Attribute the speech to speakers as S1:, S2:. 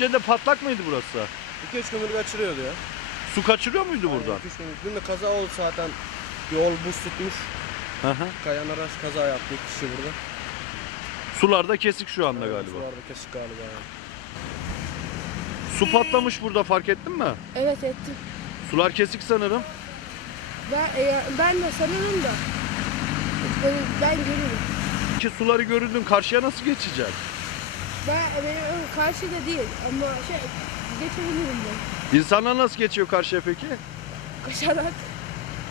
S1: önce de patlak mıydı burası?
S2: 2-3 gündür kaçırıyordu ya.
S1: Su kaçırıyor muydu buradan?
S2: 2-3 gündür. Dün de kaza oldu zaten. Yol buz tutmuş.
S1: Hı hı.
S2: Kayan araç kaza yaptı 2 kişi burada.
S1: Sularda kesik şu anda
S2: Yani
S1: galiba.
S2: Sularda kesik galiba yani.
S1: Su patlamış burada, fark ettin mi?
S3: Evet ettim.
S1: Sular kesik sanırım.
S3: Ben de sanırım da. Ben görürüm.
S1: Ki suları görürdün, karşıya nasıl geçeceksin?
S3: Benim karşıda değil ama geçebilirim ben.
S1: İnsanlar nasıl geçiyor karşıya peki?
S3: Kaçarak.